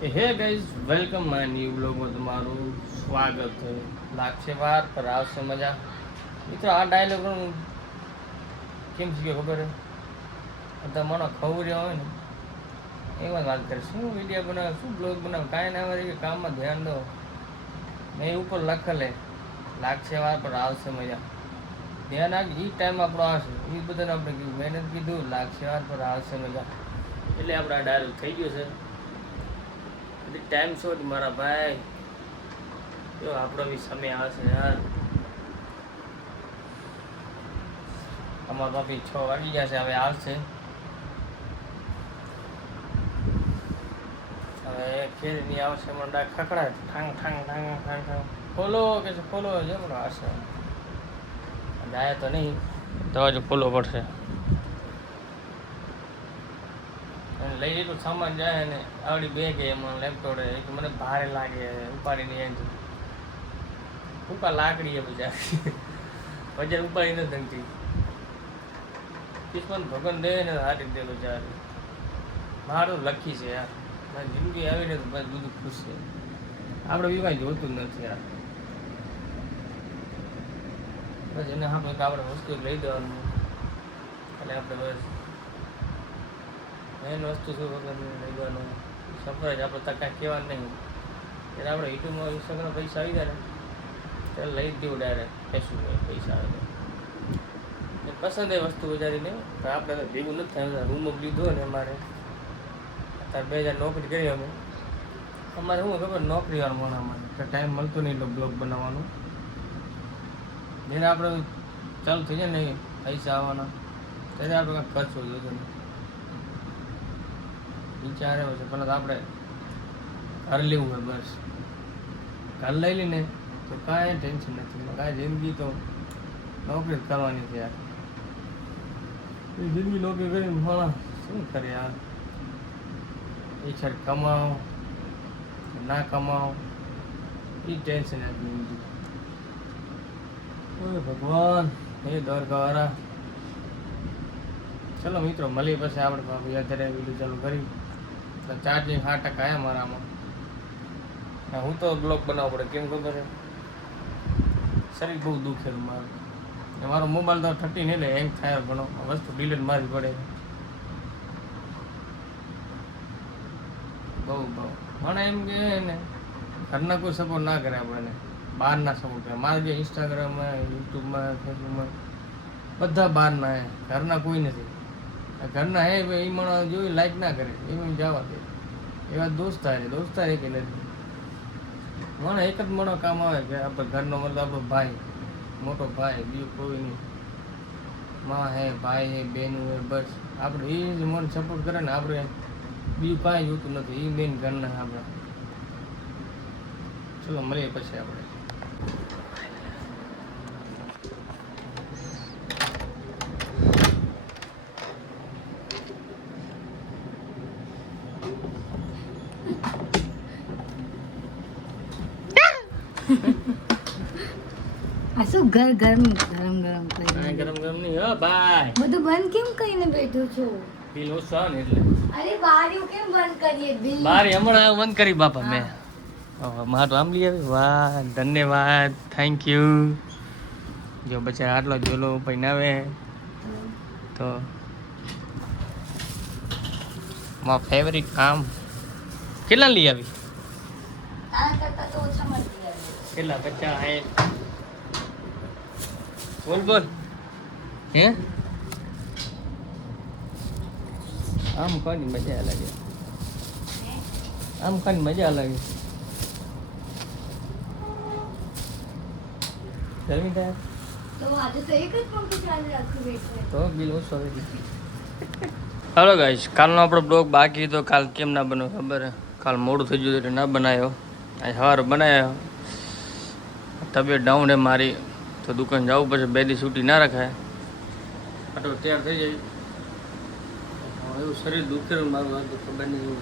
Hey guys welcome my new બ્લોગમાં તમારું સ્વાગત છે. લાગશે વાર પર આવશે મજા. મિત્રો આ ડાયલોગ કેમ છે ખબર હે? બધા મને ખવર્યા હોય ને એમાં વાત કરે શું વિડીયો બનાવે, શું બ્લોગ બનાવે, કાંઈ ના આવે કે કામમાં ધ્યાન દો. મેં ઉપર લખેલે લાગશે વાર પર આવશે મજા. ધ્યાન આપ એ ટાઈમ આપણો આવશે એ બધાને આપણે કીધું મહેનત કીધું લાગશે વાર પર આવશે મજા. એટલે આપણે આ ડાયલોગ થઈ ગયો છે. ટાઈમ શો જ મારા ભાઈ, જો આપણો બી સમય આવશે યાર. અમારા બાપી 6 વાગી ગયા છે, હવે આવશે. હવે ખેરીની આવશે મંડા ખકડા ઠાંગ ઠાંગ ઠાંગ ઠાંગ ઠાંગ ખોલો કે છે ખોલો જમણો આવશે. જાય તો નહીં તો હજુ ખોલો પડશે. લઈ લીધું સામાન જાય ને આવડી બેગ એમાં લેપટોપ મને ભારે લાગે ઉપાડીને એમ ઉપા લાકડી એ બધા વજન ઉપાડી નથી ધંધી કિસ્મત ભગવાન દે ને હારી દે બજાર. મારું લખી છે યાર, મારી જિંદગી આવી ને તો બસ બધું ખુશ છે. આપણે બી કાંઈ જોતું જ નથી યાર. બસ એને આપણે આપણે વસ્તુ લઈ દેવાનું એટલે આપણે બસ મેન વસ્તુ શું ખબર લઈ દેવાનું. સરપ્રાઈઝ આપણે તક કાંઈ કહેવાનું નહીં. એટલે આપણે યુટ્યુબમાં ઇન્સ્ટાગ્રામ પૈસા આવી જાય ને ત્યારે લઈ જ દેવું ડાયરેક્ટ કશું પૈસા આવે તો પસંદ એ વસ્તુ વિચારીને. પણ આપણે તો ભેગું નથી થાય. રૂમ લીધો ને અમારે અત્યારે 2000 નોકરી કરી અમે. અમારે શું ખબર નોકરીવાળા માણસ કે ટાઈમ મળતો નહીં એટલો બ્લોગ બનાવવાનું. જેને આપણે ચાલુ થઈ જાય ને પૈસા આવવાના ત્યારે આપણે કાંઈક ખર્ચો જોતો નહીં વિચારે છે. પણ આપણે ઘર લેવું હોય બસ. ઘર લઈ લઈને તો કાંઈ ટેન્શન નથી. કાંઈ જિંદગી તો નોકરી જ કરવાની છે યાર. એ જિંદગી નોકરી કરીને માણસ શું કરે યાર? એ છે કમાઓ ના કમાઓ એ ટેન્શન આપી જિંદગી. ઓય ભગવાન હે દ્વારકાવાળા. ચલો મિત્રો મળીએ પછી આપણે અત્યારે વિડીયો ચાલુ કરી. ચાર્જિંગ 8% આવ્યા મારામાં. હું તો બ્લોગ બનાવવો પડે કેમ ખબર છે? શરીર બહુ દુખેલું મારું. મારો મોબાઈલ તો 30 ને એટલે હેંગ થાય ઘણો. વસ્તુ ડિલીટ મારવી પડે બહુ. મને એમ કે ને ઘરના કોઈ સપોર્ટ ના કરે આપણને, બહારના સપોર્ટ કરે. મારે જે ઇન્સ્ટાગ્રામમાં યુટ્યુબમાં ફેસબુકમાં બધા બહારના હે, ઘરના કોઈ નથી. ઘરના હે એ માણસ જોઈ લાઈક ના કરે એમ જવા દે. એવા દોસ્તાર કે નથી. મને એક જ મોટો કામ આવે કે આપણે ઘરનો મતલબ આપણો ભાઈ, મોટો ભાઈ, બીજું કોઈ નહીં. માં હે, ભાઈ હે, બહેનું હે, બસ આપણે એ જ મને સપોર્ટ કરે ને. આપણે બીજું કાંઈ જોતું નથી. એ મેન ઘરના આપણે. ચલો મળીએ પછી આપણે. આ શું ગરમ ગરમ કરી ગરમ નહીં હો ભાઈ. બધું બંધ કેમ કરીને બેઠો છો? બિલ ઓછું આવે ને એટલે. અરે બારીઓ કેમ બંધ કરીએ? બિલ બારી હમણાં બંધ કરી બાપા મેં. મારું આમ લઈ આવી. વાહ ધન્યવાદ, થેન્ક યુ. જો બચ્ચા આટલો જોલો પહેરાવે તો મારું ફેવરિટ કામ. કેટલા લઈ આવી? તારા કરતા તો ઓછા મળતી આવે. કેટલા? 50 હે? બોલ હે? આમ ખાવાની મજા અલગ. આમ ખાવાની મજા અલગ. ગરમી થાય તો આજે તો એક જ પંખો ચાલુ રાખું બેઠો. તો બિલ ઓછું આવે. હાલો ગાઈસ, કાલનો આપણો બ્લોગ બાકી તો કાલ કેમ ના બન્યો ખબર હે? કાલ મોડું થઈ ગયું એટલે ના બનાવ્યો. આજ સવારે બનાવ્યો. તબિયત ડાઉન હે મારી તો દુકાન જવું પડશે. 2 દી છૂટી ના રખાય. આટલો તૈયાર થઈ જાય. એવું શરીર દુખેલું મારું તો ખબર નહીં.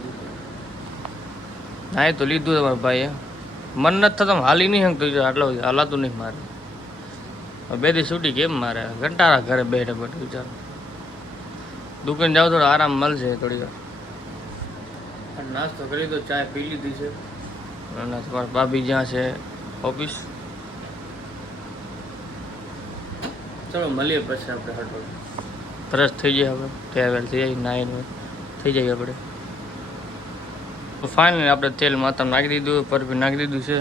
ના એ તો લીધું તમારા ભાઈએ. મન નથી થતું હાલી નહીં શકતો. આટલો હાલાતું નહીં મારે. 2 દી છૂટી કેમ મારે? ઘંટારા ઘરે બેઠે વિચારો. દુકાન જાવ થોડો આરામ મળશે થોડી વાર. અને નાસ્તો કરી દો, ચા પી લીધી છે. અને તમારા ભાભી જ્યાં છે ઓફિસ. ચલો મળીએ પછી આપણે હટો. ફ્રેશ થઈ જાય હવે, તૈયાર થઈ જાય, નાઈને થઈ જાય આપણે. તો ફાઇનલી આપણે તેલ માથામાં નાખી દીધું, પરફી નાખી દીધું છે.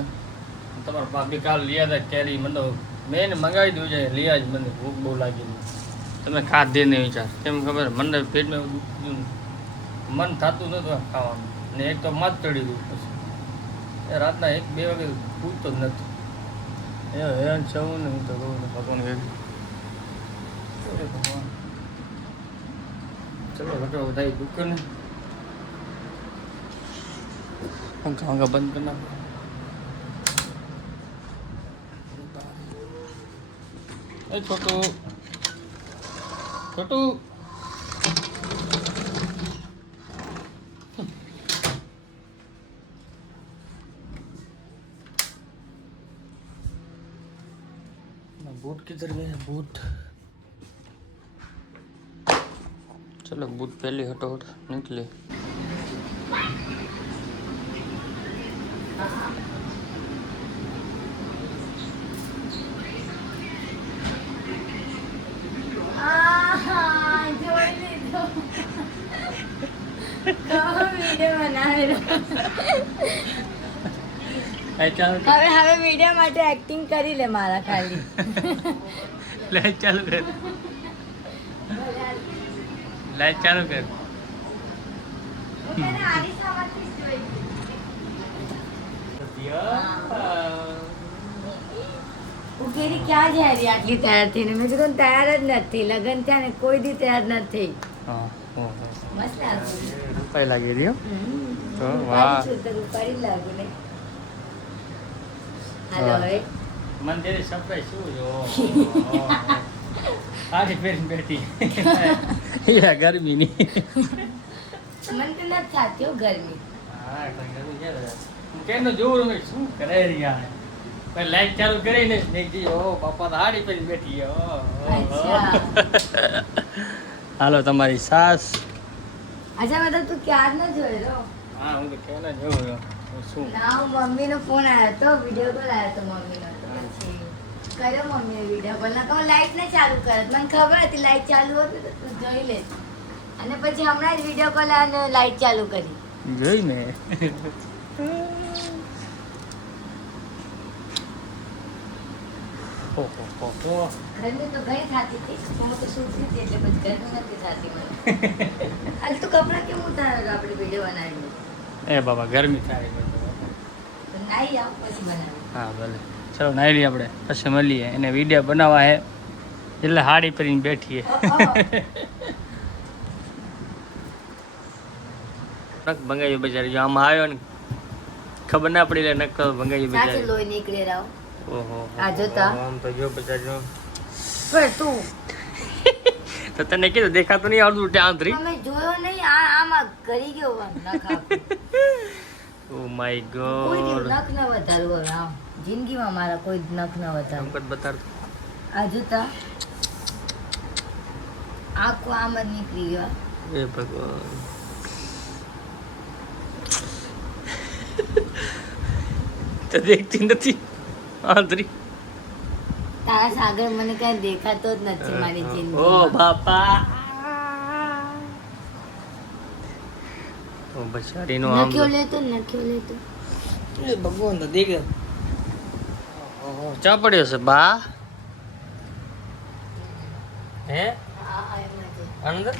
તમારા ભાભી કાલ લીયા હતા કેરી, મને મેં મંગાવી દીધું છે લીયા જ. મને ભૂખ બહુ લાગી. તમે ખાધે નહીં વિચાર કેમ ખબર, મને પેટમાં મન થતું નતું ખાવાનું. ને એક તો મત ચડી ગયું. પછી એ રાતના 1-2 વાગે પૂછતો જ નથી. એ હેરાન છું ને હું તો કહું ને ભગવાન વેગી. ચલો ઘટો બધા દુકાન પંખા વંખા બંધ કરી નાખો. એ છોટું છોટું बूट किधर गए हैं बूट? चलो बूट पहले हटो हट निकले. હવે વિડિયો માટે એક્ટિંગ કરી લે મારા ખાલી. લાઈટ ચાલુ કર, લાઈટ ચાલુ કર. ઉકેરી ક્યાં જાય રહી આટલી તૈયાર થઈને? મેં કીધું તૈયાર જ નથી. લગન થયા ને કોઈ દી તૈયાર નથી. હા મસ્ત લાગુ. રૂપાઈ લાગી રહ્યો. તો વાહ, રૂપાઈ લાગુ ને. હાલો હવે મંદિરે સરપ્રાઈઝ શું જો આજી પહેરીને બેઠી. યા ગરમીની મને તો નથી થતી હો ગરમી. હા ગરમી છે. કેનો જોવું રમે શું કરે રહ્યા. પછી લાઈટ ચાલુ કરીને દેખી, ઓ બાપા તો હાડી પહેરીને બેઠી. હાલો તમારી સાસ. અચ્છા મતલબ તું ક્યાં ન જોઈ રહ્યો? હા હું તો કેનો જોઉં રહ્યો. શું ના મમ્મીનો ફોન આવ્યો તો, વિડીયો કોલ આવ્યો તો મમ્મીનો. તો પછી કર્યો મમ્મીએ વિડીયો કોલ. ના તો લાઈટ ને ચાલુ કરત. મને ખબર હતી લાઈટ ચાલુ હતી તો તું જોઈ લે. અને પછી હમણાં જ વિડીયો કોલ આવ્યો અને લાઈટ ચાલુ કરી. જોઈ ને. ગરમી તો ઘણી થતી હતી. હું તો સૂતી હતી એટલે પછી ગરમી નથી થતી મને. હાલ તું કપડાં કેમ ઉતારે આપણે વિડીયો બનાવીને? એ બાબા ગરમી થાય. તો નાઈ આવ પછી બનાવી. હા ભલે, ચલો નાઈ લઈએ આપણે, પછી મળીએ. એને વિડીયો બનાવવા હે એટલે હાડી પહેરીને બેઠીએ. ભંગાઈ બજાર જો આમાં આવ્યો ને ખબર ના પડી, એટલે નક્કો ભંગાઈ બજાર. સાચે લોહી નીકળે રાવ. ઓહો આ જોતા આમ તો જો બજાર જો. પણ તું તો તને કીધું દેખાતું નહીં આવડતું ત્યાં ધરી. તમે જોયો નહીં? આમાં કરી ગયો નખ. ઓ માય કોઈ દી ગોડ. નખ ન વધારવું હવે. આમ જિંદગીમાં મારા કોઈ નખ ન વધારવું. સંકટ બતાડતો. આ જોતા આખું આમ જ નીકળી ગયો. એ ભગવાન. તો દેખતી નથી આંધરી. તારા સાગર મને કઈ દેખાતો જ નથી મારી ઓ જિંદગી. બાપા. ઓ બચારીનો આમ નખ્યો લેતો એ ભગવાન તો દેખ. ઓહો ચા પડ્યો છે બા. હે અંદર